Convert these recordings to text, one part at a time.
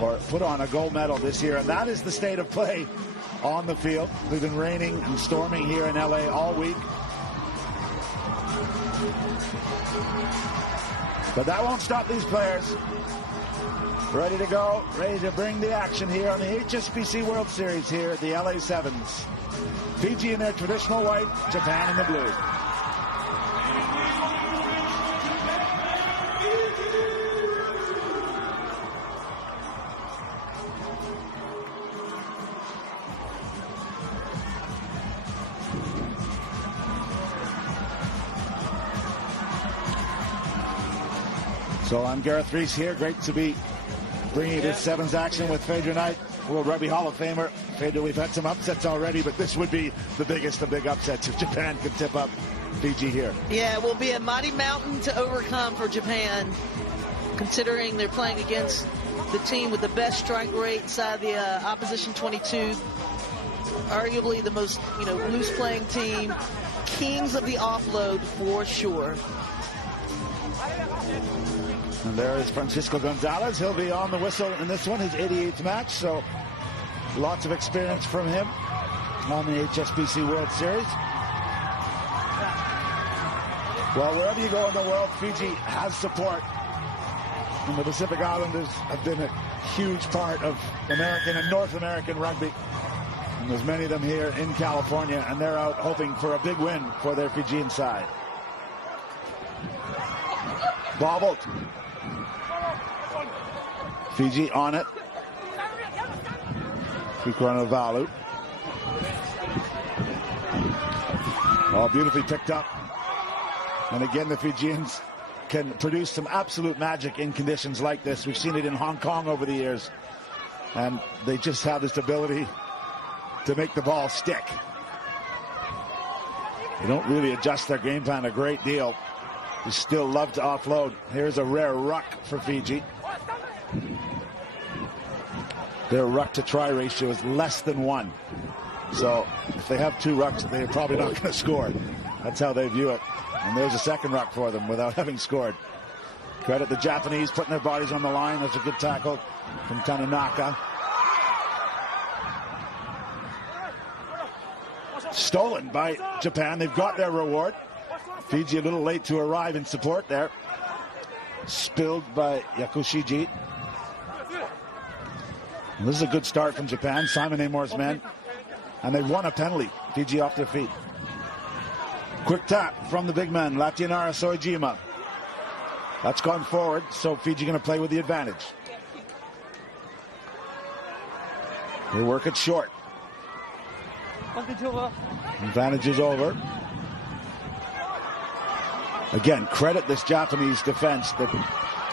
or put on a gold medal this year, and that is the state of play on the field. We've been raining and storming here in LA all week. But that won't stop these players. Ready to go, ready to bring the action here on the HSBC World Series here at the LASevens. Fiji in their traditional white, Japan in the blue. So I'm Gareth Reese here. Great to be bringing you this Sevens action with Phaedra Knight, World Rugby Hall of Famer. Phaedra, we've had some upsets already, but this would be the biggest of big upsets if Japan could tip up Fiji here. Yeah, it will be a mighty mountain to overcome for Japan, considering they're playing against the team with the best strike rate inside the opposition 22. Arguably the most, loose playing team. Kings of the offload for sure. And there is Francisco Gonzalez. He'll be on the whistle in this one, his 88th match. So lots of experience from him on the HSBC World Series. Well, wherever you go in the world, Fiji has support. And the Pacific Islanders have been a huge part of American and North American rugby. And there's many of them here in California, and they're out hoping for a big win for their Fijian side. Bobbled. Fiji on it. Valu. Oh, beautifully picked up. And again, the Fijians can produce some absolute magic in conditions like this. We've seen it in Hong Kong over the years. And they just have this ability to make the ball stick. They don't really adjust their game plan a great deal. They still love to offload. Here's a rare ruck for Fiji. Their ruck to try ratio is less than 1. So if they have 2 rucks, they're probably not going to score. That's how they view it. And there's a second ruck for them without having scored. Credit the Japanese putting their bodies on the line. That's a good tackle from Tananaka. Stolen by Japan. They've got their reward. Fiji a little late to arrive in support there. Spilled by Yakushiji. This is a good start from Japan. Simon Amor's men. And they've won a penalty. Fiji off their feet. Quick tap from the big man, Latianara Soejima. That's gone forward, so Fiji going to play with the advantage. They work it short. Advantage is over. Again, credit this Japanese defense that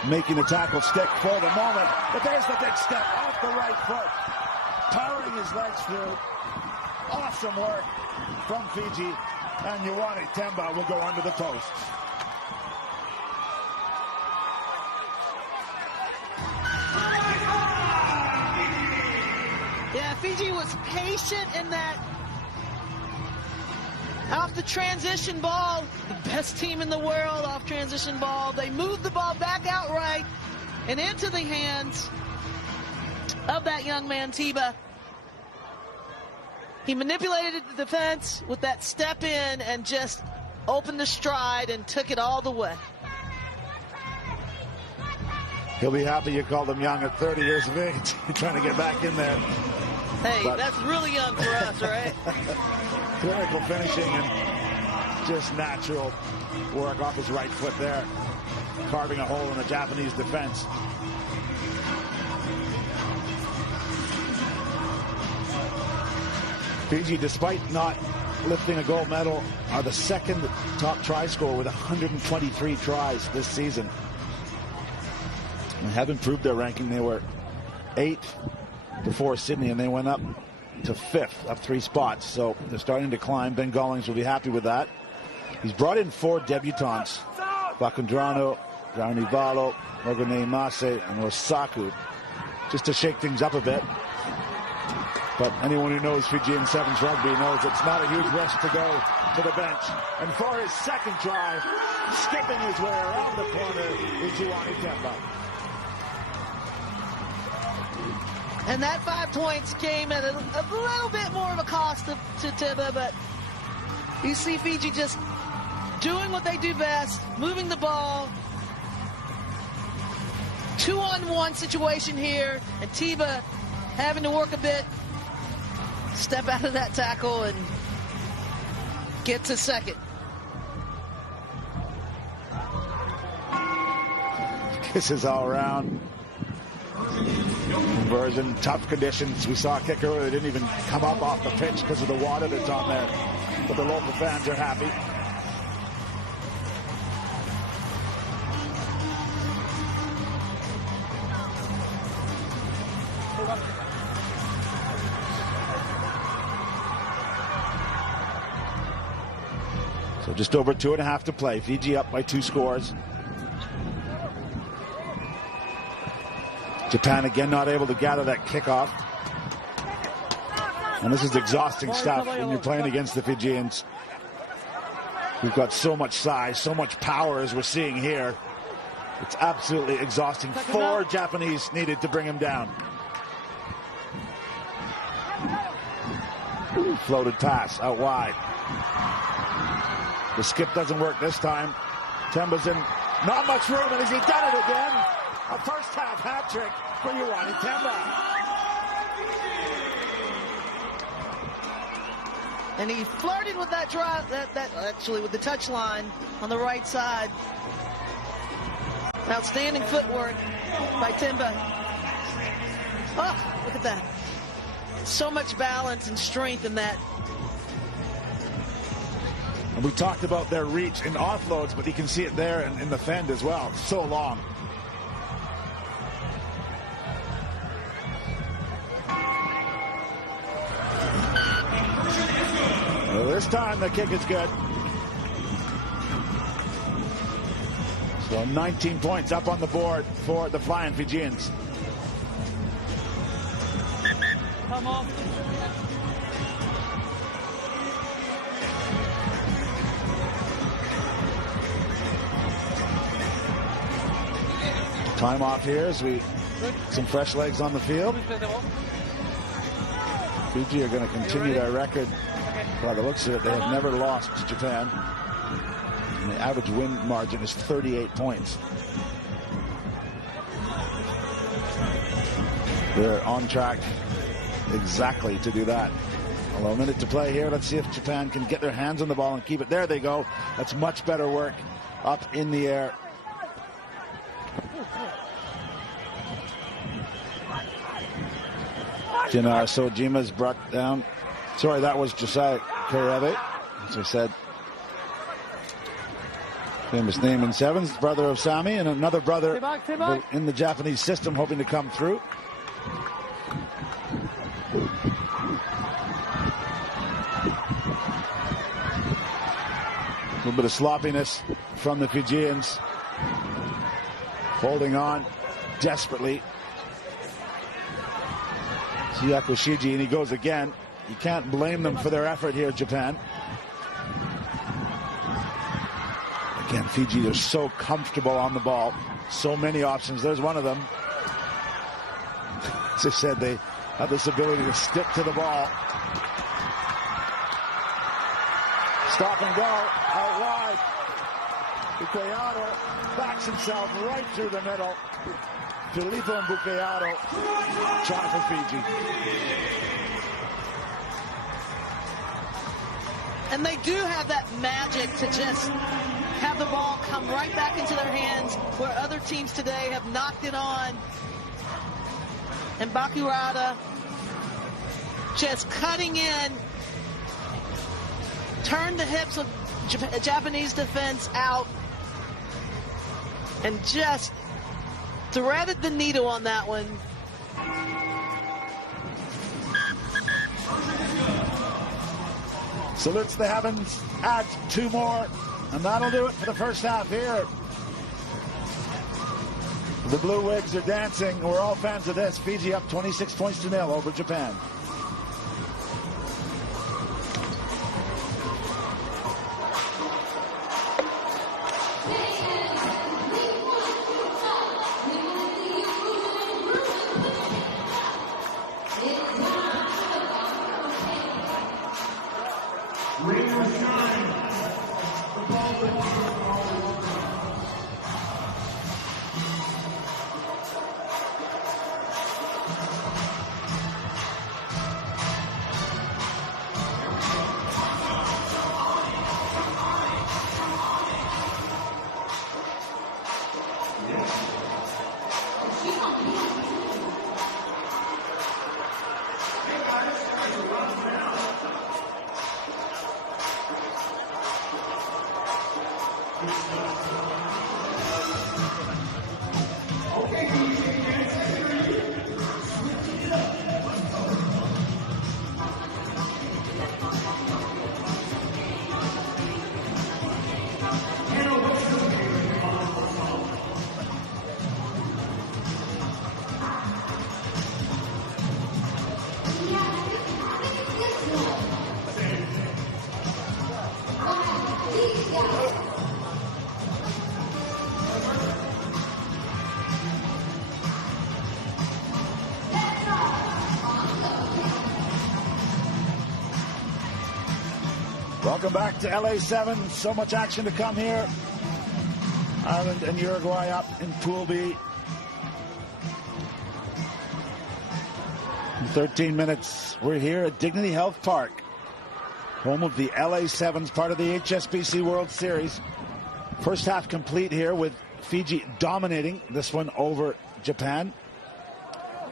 making the tackle stick for the moment. But there's the big step off the right foot. Powering his legs through. Awesome work from Fiji. And Ioane Temba will go under the posts. Yeah, Fiji was patient in that. Off the transition ball, the best team in the world off transition ball. They moved the ball back outright and into the hands of that young man, Tiba. He manipulated the defense with that step in and just opened the stride and took it all the way. He'll be happy you called him young at 30 years of age. Trying to get back in there. Hey, that's really young for us, right? Clinical finishing and just natural work off his right foot there. Carving a hole in the Japanese defense. Fiji, despite not lifting a gold medal, are the second top try scorer with 123 tries this season. And have improved their ranking. They were 8th before Sydney, and they went up to 5th, up 3 spots. So they're starting to climb. Ben Gollings will be happy with that. He's brought in 4 debutants. Bakundrano, Raunivalo, Morgane Mase, and Rosaku, just to shake things up a bit. But anyone who knows Fijian Sevens rugby knows it's not a huge risk to go to the bench. And for his second try, skipping his way around the corner is Ioane Temba. And that 5 points came at a little bit more of a cost to Timba, but you see Fiji just doing what they do best, moving the ball. 2-on-1 situation here, and Tiba having to work a bit, step out of that tackle and get to second. Kisses all around. Conversion, tough conditions. We saw a kick earlier, they didn't even come up off the pitch because of the water that's on there. But the local fans are happy. So just over 2.5 to play. Fiji up by 2 scores. Japan again not able to gather that kickoff. And this is exhausting stuff when you're playing against the Fijians. We've got so much size, so much power as we're seeing here. It's absolutely exhausting. 4 Japanese needed to bring him down. Floated pass out wide. The skip doesn't work this time. Temba's in not much room, and has he done it again? A first half hat trick for Ioane Temba. And he flirted with that drive, actually with the touch line on the right side. Outstanding footwork by Temba. Oh, look at that. So much balance and strength in that. And we talked about their reach in offloads, but you can see it there in the fend as well. So long. Well, this time the kick is good. So 19 points up on the board for the Flying Fijians. Come on. Time off here as we some fresh legs on the field. Fiji are going to continue their record. By the looks of it, they have never lost to Japan. And the average win margin is 38 points. They're on track exactly to do that. Although a minute to play here. Let's see if Japan can get their hands on the ball and keep it. There they go. That's much better work up in the air. Kinar Sojima's brought down. Sorry, that was Josiah Kareve, as I said. Famous name in sevens, brother of Sami, and another brother in the Japanese system hoping to come through. A little bit of sloppiness from the Fijians. Holding on desperately. Siako Shiji, and he goes again. You can't blame them for their effort here, Japan. Again, Fiji, they're so comfortable on the ball. So many options. There's one of them. As I said, they have this ability to stick to the ball. Stop and go. Out wide. Bukeado backs himself right through the middle. Filippo and Bukeado trying for Fiji. And they do have that magic to just have the ball come right back into their hands where other teams today have knocked it on. And Bakurada just cutting in, turned the hips of Japanese defense out, and just threaded the needle on that one. Salutes the LASevens, adds 2 more, and that'll do it for the first half here. The Blue Wigs are dancing. We're all fans of this. Fiji up 26 points to 0 over Japan. Welcome back to LA7. So much action to come here. Ireland and Uruguay up in Pool B. In 13 minutes, we're here at Dignity Health Park, home of the LASevens, part of the HSBC World Series. First half complete here with Fiji dominating this one over Japan.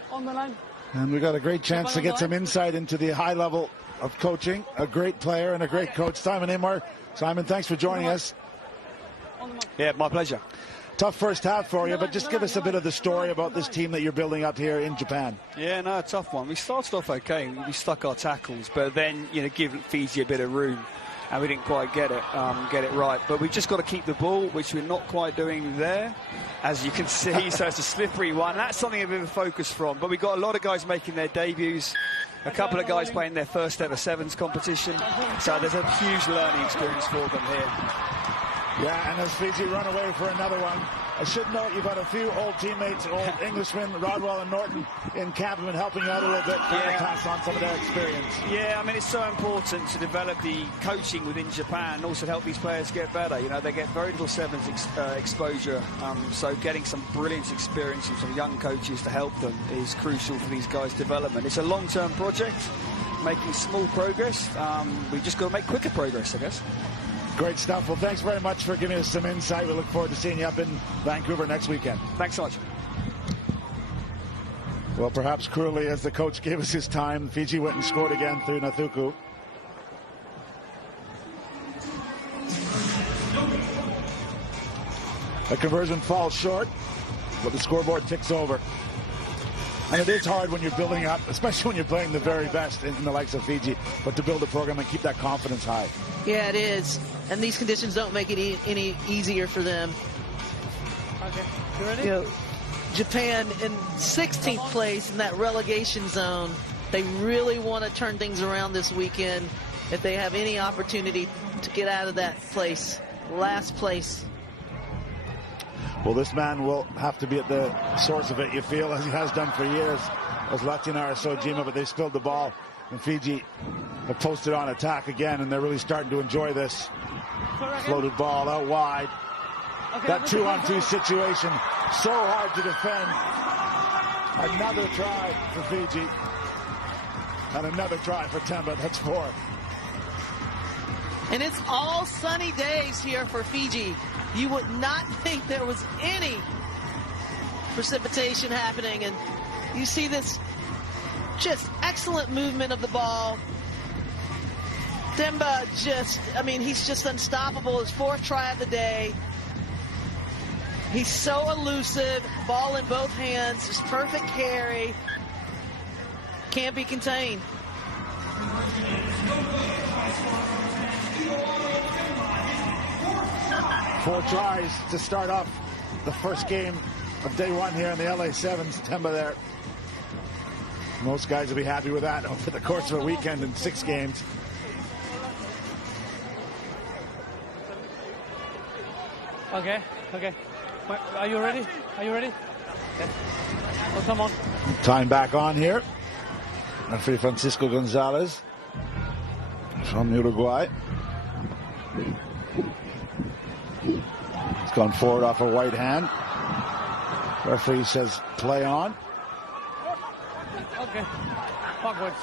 On the line. And we got a great chance to get some insight into the high level of coaching. A great player and a great coach, Simon Imar. Simon, thanks for joining us. Yeah, my pleasure. Tough first half for you, but just give us a bit of the story about this team that you're building up here in Japan. Yeah, no, a tough one. We started off okay. We stuck our tackles, but then, give Fiji a bit of room, and we didn't quite get it right. But we've just got to keep the ball, which we're not quite doing there, as you can see. So it's a slippery one. That's something a bit of a focus from. But we've got a lot of guys making their debuts. A couple of guys playing their first ever Sevens competition. So there's a huge learning experience for them here. Yeah, and as Fiji run away for another one, I should note you've got a few old teammates, old Englishmen, Rodwell and Norton, in camp and helping you out a little bit, trying to pass on some of their experience. Yeah, I mean, it's so important to develop the coaching within Japan and also help these players get better. They get very little Sevens exposure, so getting some brilliant experience from some young coaches to help them is crucial for these guys' development. It's a long-term project, making small progress. We've just got to make quicker progress, I guess. Great stuff. Well, thanks very much for giving us some insight. We look forward to seeing you up in Vancouver next weekend. Thanks so much. Well, perhaps cruelly, as the coach gave us his time, Fiji went and scored again through Nathuku. The conversion falls short, but the scoreboard ticks over. And it is hard when you're building up, especially when you're playing the very best in the likes of Fiji, but to build a program and keep that confidence high. Yeah, it is. And these conditions don't make it any easier for them. Okay, you ready? Japan in 16th place in that relegation zone. They really want to turn things around this weekend if they have any opportunity to get out of that place. Last place. Well, this man will have to be at the source of it, you feel, as he has done for years, as Latinara Sojima, but they spilled the ball, and Fiji have posted on attack again, and they're really starting to enjoy this. Floated ball out wide. That 2-on-2 situation, so hard to defend. Another try for Fiji, and another try for Temba. That's 4. And it's all sunny days here for Fiji. You would not think there was any precipitation happening. And you see this just excellent movement of the ball. Demba he's just unstoppable. His 4th try of the day. He's so elusive. Ball in both hands. Just perfect carry. Can't be contained. Four tries to start off the first game of day 1 here in the LASevens. Temba there. Most guys will be happy with that over the course of a weekend in 6 games. Okay. Are you ready? Okay. Well, come on. Time back on here. Referee Francisco Gonzalez from Uruguay. He's gone forward off a white hand. Referee says play on. Okay. Backwards.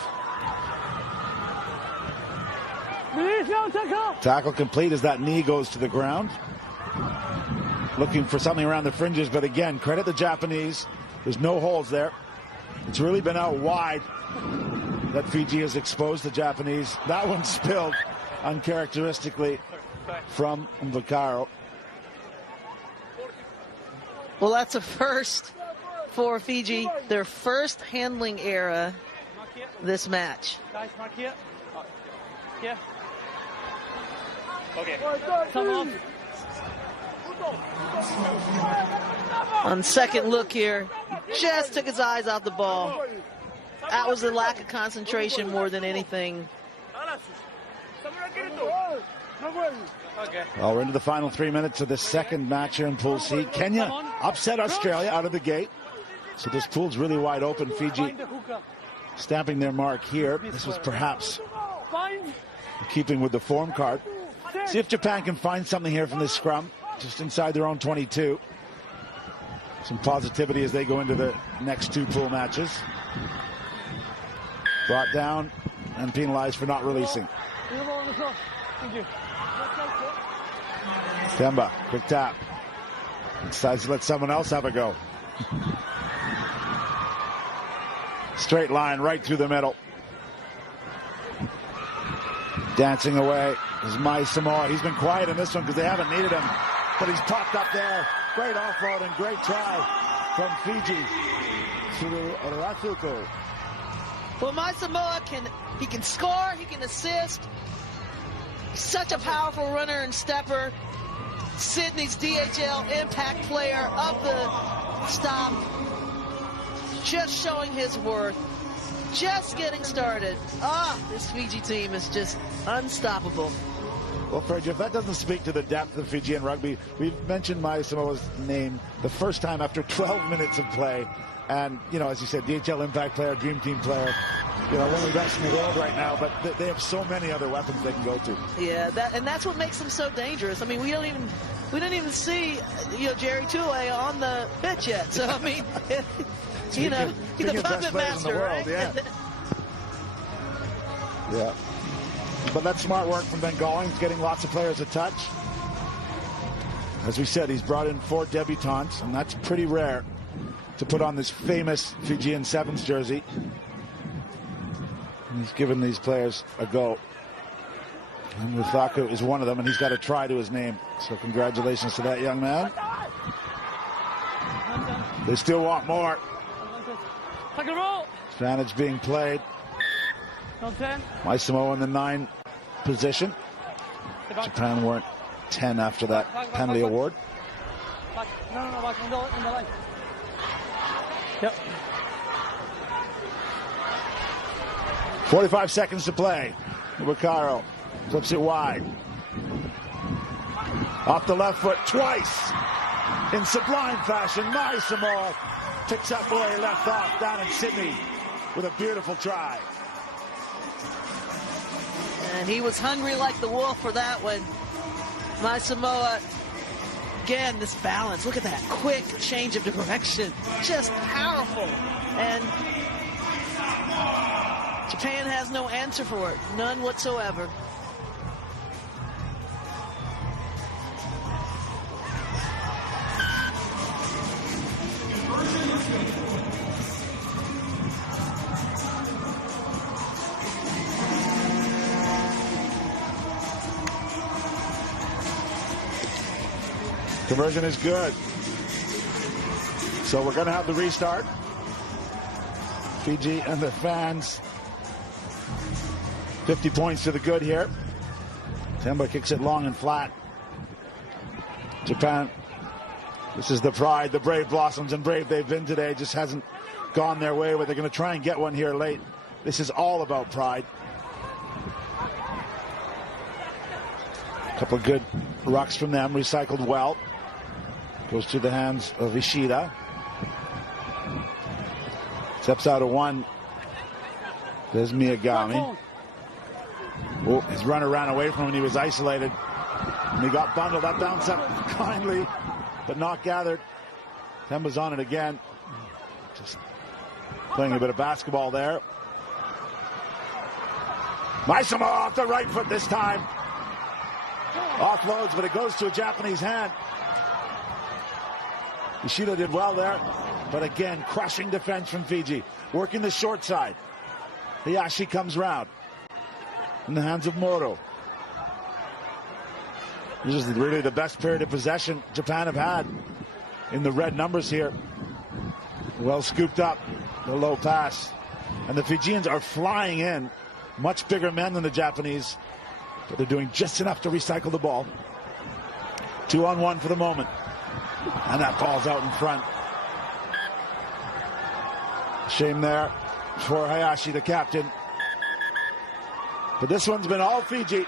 Tackle complete as that knee goes to the ground. Looking for something around the fringes, but again, credit the Japanese. There's no holes there. It's really been out wide that Fiji has exposed the Japanese. That one spilled uncharacteristically from Mvakaro. Well, that's a first for Fiji. Their first handling error this match. Guys, mark here. Here. Okay. Come on. On second look here, just took his eyes off the ball. That was a lack of concentration more than anything. Okay. Well, we're into the final 3 minutes of the second match here in Pool C. Kenya upset Australia out of the gate. So this pool's really wide open. Fiji stamping their mark here. This was perhaps keeping with the form card. See if Japan can find something here from this scrum, just inside their own 22. Some positivity as they go into the next 2 pool matches. Brought down and penalized for not releasing. Temba, quick tap. Decides to let someone else have a go. Straight line right through the middle. Dancing away is Mai Samoa. He's been quiet in this one because they haven't needed him. But he's popped up there. Great offload and great try from Fiji through Ratuko. Well, Mai Samoa can score, he can assist. Such a powerful runner and stepper. Sydney's DHL impact player of the stop. Just showing his worth. Just getting started. This Fiji team is just unstoppable. Well, Fred, if that doesn't speak to the depth of Fijian rugby, we've mentioned Mai Samoa's name the first time after 12 minutes of play. And, you know, as you said, DHL impact player, dream team player, you know, one of the best in the world right now, but they have so many other weapons they can go to. Yeah, that's what makes them so dangerous. I mean, we don't even see, you know, Jerry Tule on the pitch yet. So, I mean, you know, he's a puppet master, right? Yeah. Yeah. But that's smart work from Bengali. He's getting lots of players a touch. As we said, he's brought in 4 debutants, and that's pretty rare to put on this famous Fijian Sevens jersey. And he's given these players a go. And Ruthaku is one of them, and he's got a try to his name. So congratulations to that young man. They still want more. Advantage being played. Mai Samoa in the 9 position. Japan weren't 10 after that penalty award. Yep. 45 seconds to play. Wakaro flips it wide. Off the left foot twice. In sublime fashion, Mai Samoa picks up where he left off down in Sydney with a beautiful try. And he was hungry like the wolf for that one. Mai Samoa, again, this balance. Look at that quick change of direction. Just powerful. And Japan has no answer for it. None whatsoever. Conversion is good. So we're going to have the restart. Fiji and the fans. 50 points to the good here. Temba kicks it long and flat. Japan. This is the pride, the brave blossoms and brave they've been today. Just hasn't gone their way, but they're going to try and get one here late. This is all about pride. A couple of good rucks from them, recycled well. Goes to the hands of Ishida. Steps out of one. There's Miyagami. Oh, his runner ran away from him and he was isolated. And he got bundled. That bounced up kindly, but not gathered. Temba's on it again. Just playing a bit of basketball there. Mai Samoa off the right foot this time. Offloads, but it goes to a Japanese hand. Ishida did well there, but again, crushing defense from Fiji. Working the short side. Hayashi comes round. In the hands of Moro. This is really the best period of possession Japan have had in the red numbers here. Well scooped up, the low pass. And the Fijians are flying in. Much bigger men than the Japanese, but they're doing just enough to recycle the ball. 2-on-1 for the moment. And that ball's out in front. Shame there for Hayashi, the captain. But this one's been all Fiji.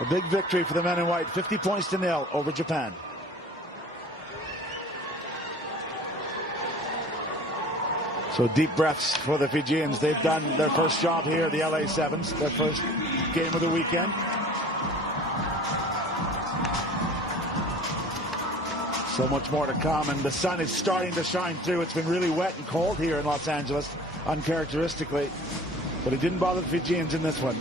A big victory for the men in white. 50 points to 0 over Japan. So deep breaths for the Fijians. They've done their first job here at the LASevens, their first game of the weekend. So much more to come, and the sun is starting to shine through. It's been really wet and cold here in Los Angeles, uncharacteristically, but it didn't bother the Fijians in this one.